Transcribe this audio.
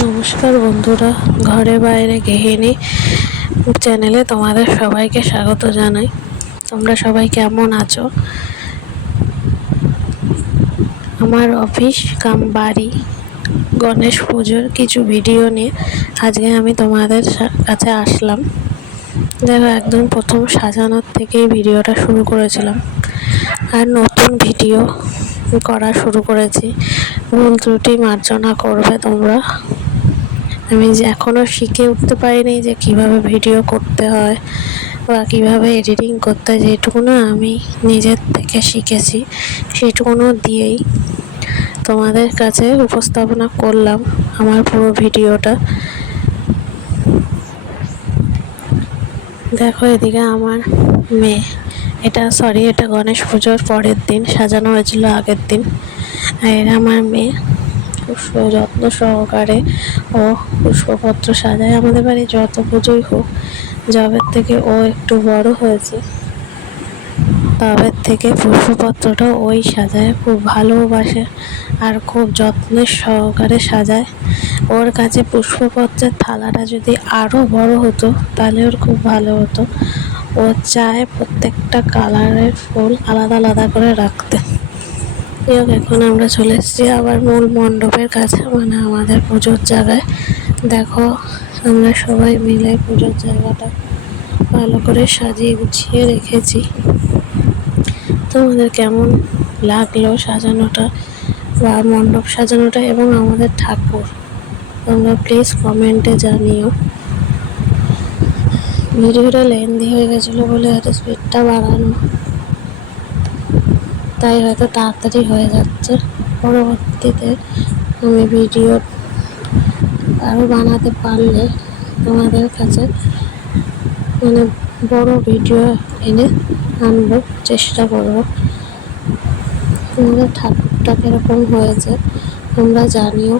নমস্কার বন্ধুরা, ঘরে বাইরে গৃহিণী চ্যানেলে তোমাদের সবাইকে স্বাগত জানাই। তোমরা সবাই কেমন আছো? আমার অফিস কাম বাড়ি গণেশ পুজোর কিছু ভিডিও নিয়ে আজকে আমি তোমাদের কাছে আসলাম। দেখো, একদম প্রথম সাজানোর থেকেই ভিডিওটা শুরু করেছিলাম, আর নতুন ভিডিও করা শুরু করেছি। ভুল ত্রুটি মার্জনা করবে তোমরা। আমি যে এখনও শিখে উঠতে পারিনি যে কিভাবে ভিডিও করতে হয় বা কিভাবে এডিটিং করতে হয়। যেটুকুনো আমি নিজের থেকে শিখেছি সেটুকুনো দিয়েই তোমাদের কাছে উপস্থাপনা করলাম আমার পুরো ভিডিওটা। দেখো, এদিকে আমার মেয়ে, এটা গণেশ পুজোর পরের দিন সাজানো হয়েছিল, আগের দিন। আর আমার মেয়ে খুব যত্ন সহকারে ও পুষ্পপত্র সাজায়। আমাদের বাড়ি যত পুজোই হোক, যবের থেকে ও একটু বড় হয়েছে তবের থেকে পুষ্পপত্রটা ওই সাজায়, খুব ভালোবাসে আর খুব যত্নের সহকারে সাজায়। ওর কাছে পুষ্পপত্রের থালাটা যদি আরও বড় হতো তাহলে ওর খুব ভালো হতো। ও চায় প্রত্যেকটা কালারের ফুল আলাদা আলাদা করে রাখতে। এখন আমরা চলে এসেছি আবার মূল মণ্ডপের কাছে, মানে আমাদের পুজোর জায়গায়। দেখো, আমরা সবাই মিলে পুজোর জায়গাটা ভালো করে সাজিয়ে গুছিয়ে রেখেছি। তোমাদের কেমন লাগলো সাজানোটা বা মণ্ডপ সাজানোটা এবং আমাদের ঠাকুর, তোমরা প্লিজ কমেন্টে জানিও। ভিডিওটা লেন্দি হয়ে গেছিলো বলে হয়তো স্পিডটা বাড়ানো, তাই হয়তো তাড়াতাড়ি হয়ে যাচ্ছে। পরবর্তীতে আমি ভিডিও আরও বানাতে পারলে তোমাদের কাছে মানে বড় ভিডিও এনে আনবো, চেষ্টা করব। তোমাদের ঠাকুরটা কীরকম হয়েছে তোমরা জানিও।